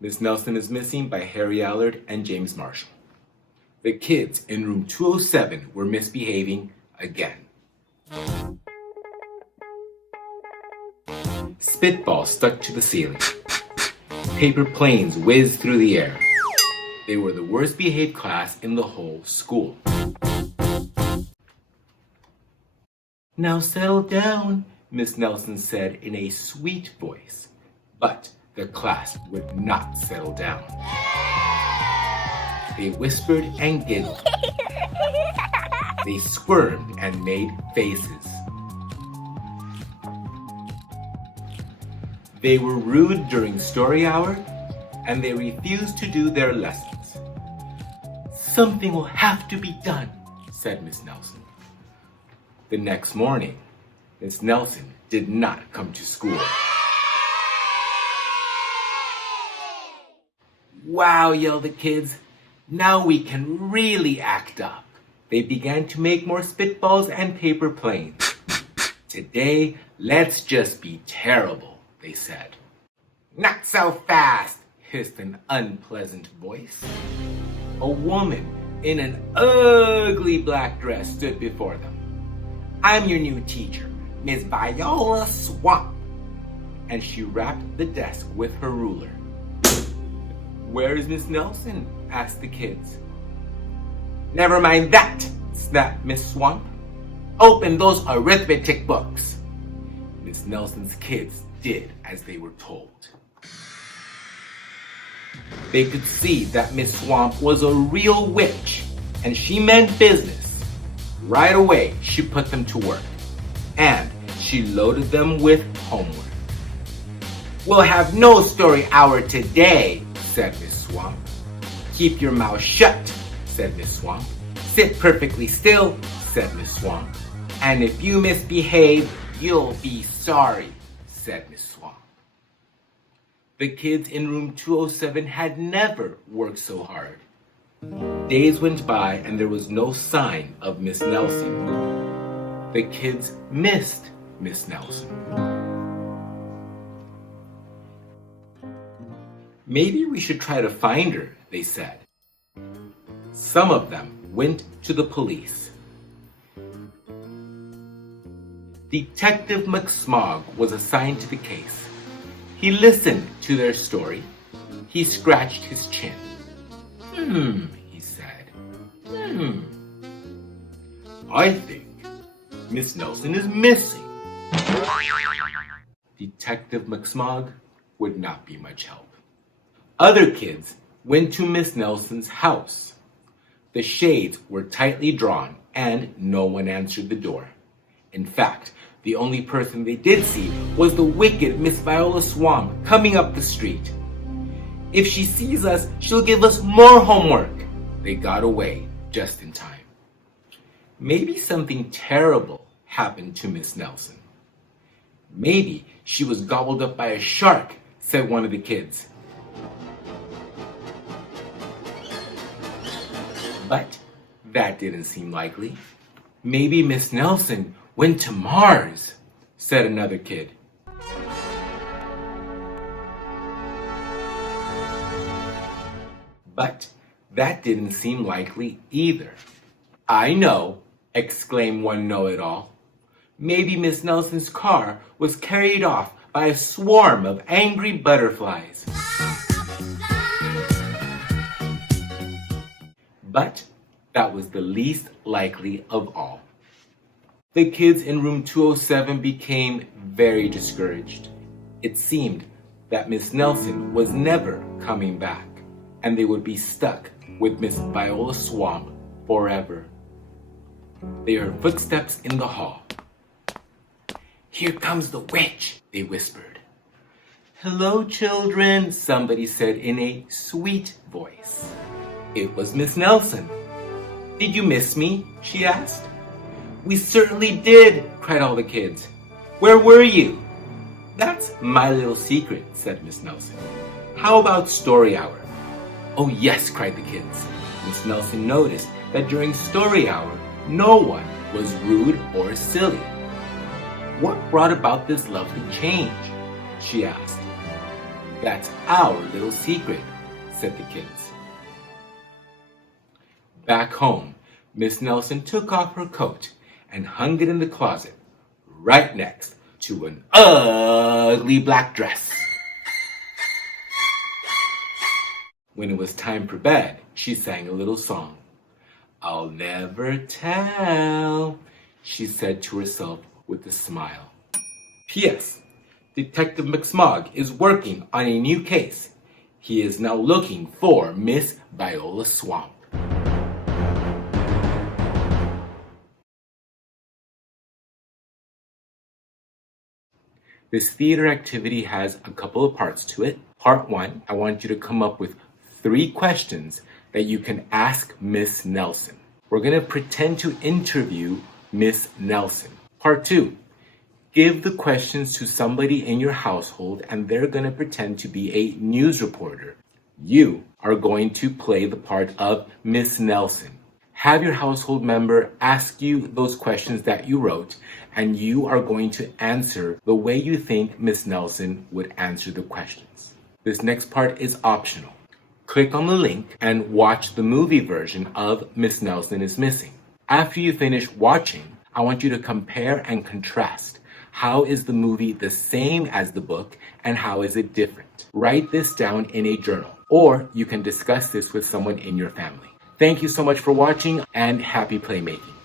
Miss Nelson is Missing by Harry Allard and James Marshall. The kids in room 207 were misbehaving again. Spitballs stuck to the ceiling. Paper planes whizzed through the air. They were the worst behaved class in the whole school. "Now settle down," Miss Nelson said in a sweet voice, but the class would not settle down. They whispered and giggled. They squirmed and made faces. They were rude during story hour, and they refused to do their lessons. "Something will have to be done," said Miss Nelson. The next morning, Miss Nelson did not come to school. "Wow," yelled the kids. "Now we can really act up." They began to make more spitballs and paper planes. "Today, let's just be terrible," they said. "Not so fast," hissed an unpleasant voice. A woman in an ugly black dress stood before them. "I'm your new teacher, Miss Viola Swamp." And she rapped the desk with her ruler. "Where is Miss Nelson?" asked the kids. "Never mind that," snapped Miss Swamp. "Open those arithmetic books." Miss Nelson's kids did as they were told. They could see that Miss Swamp was a real witch, and she meant business. Right away, she put them to work, and she loaded them with homework. "We'll have no story hour today," said Miss Swamp. "Keep your mouth shut," said Miss Swamp. "Sit perfectly still," said Miss Swamp. "And if you misbehave, you'll be sorry," said Miss Swamp. The kids in room 207 had never worked so hard. Days went by and there was no sign of Miss Nelson. The kids missed Miss Nelson. "Maybe we should try to find her," they said. Some of them went to the police. Detective McSmog was assigned to the case. He listened to their story. He scratched his chin. He said. "I think Miss Nelson is missing." Detective McSmog would not be much help. Other kids went to Miss Nelson's house. The shades were tightly drawn and no one answered the door. In fact, the only person they did see was the wicked Miss Viola Swamp coming up the street. "If she sees us, she'll give us more homework." They got away just in time. Maybe something terrible happened to Miss Nelson. "Maybe she was gobbled up by a shark," said one of the kids. But that didn't seem likely. "Maybe Miss Nelson went to Mars," said another kid. But that didn't seem likely either. "I know," exclaimed one know-it-all. "Maybe Miss Nelson's car was carried off by a swarm of angry butterflies." But that was the least likely of all. The kids in room 207 became very discouraged. It seemed that Miss Nelson was never coming back, and they would be stuck with Miss Viola Swamp forever. They heard footsteps in the hall. "Here comes the witch," they whispered. "Hello, children," somebody said in a sweet voice. It was Miss Nelson. "Did you miss me?" she asked. "We certainly did," cried all the kids. "Where were you?" "That's my little secret," said Miss Nelson. "How about story hour?" "Oh yes," cried the kids. Miss Nelson noticed that during story hour, no one was rude or silly. "What brought about this lovely change?" she asked. That's our little secret, said the kids. Back home, Miss Nelson took off her coat and hung it in the closet, right next to an ugly black dress. When it was time for bed, she sang a little song. I'll never tell, she said to herself with a smile. P.S. Detective McSmog is working on a new case. He is now looking for Miss Viola Swamp. This theater activity has a couple of parts to it. Part 1, I want you to come up with 3 questions that you can ask Miss Nelson. We're going to pretend to interview Miss Nelson. Part 2, give the questions to somebody in your household and they're going to pretend to be a news reporter. You are going to play the part of Miss Nelson. Have your household member ask you those questions that you wrote, and you are going to answer the way you think Miss Nelson would answer the questions. This next part is optional. Click on the link and watch the movie version of Miss Nelson is Missing. After you finish watching, I want you to compare and contrast. How is the movie the same as the book, and how is it different? Write this down in a journal, or you can discuss this with someone in your family. Thank you so much for watching, and happy playmaking.